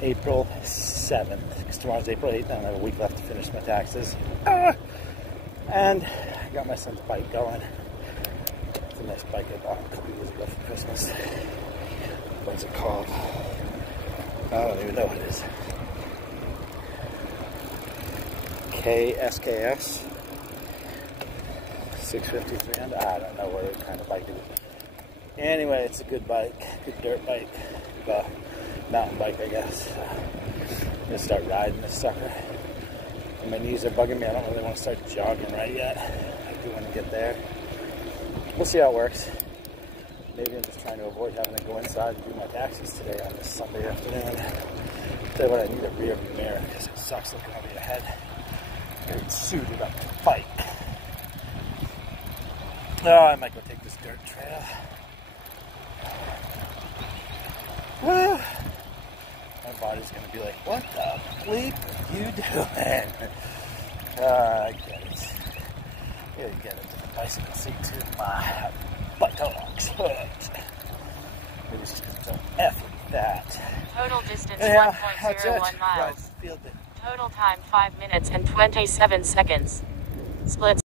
April 7th, because tomorrow's April 8th, and I have a week left to finish my taxes. And I got my son's bike going. It's a nice bike I bought a couple years ago for Christmas. What's it called? I don't even know what it is. KSKS 650, 300. I don't know what kind of bike it is. Anyway, it's a good bike, good dirt bike, mountain bike, I guess. I'm gonna start riding this sucker. And my knees are bugging me. I don't really want to start jogging right yet. I do want to get there. We'll see how it works. Maybe I'm just trying to avoid having to go inside and do my taxes today on this Sunday afternoon. Tell you what, I need a rear view mirror because it sucks looking over your head. Very suited up to fight. Oh, I might go take this dirt trail. My body's going to be like, what the bleep are you doing? I get it. Gotta get into the bicycle seat too. My buttocks hurt. Maybe it's just because I'm so F with that. Total distance Yeah, 1.01 miles. Right, field it. Total time 5 minutes and 27 seconds. Splits.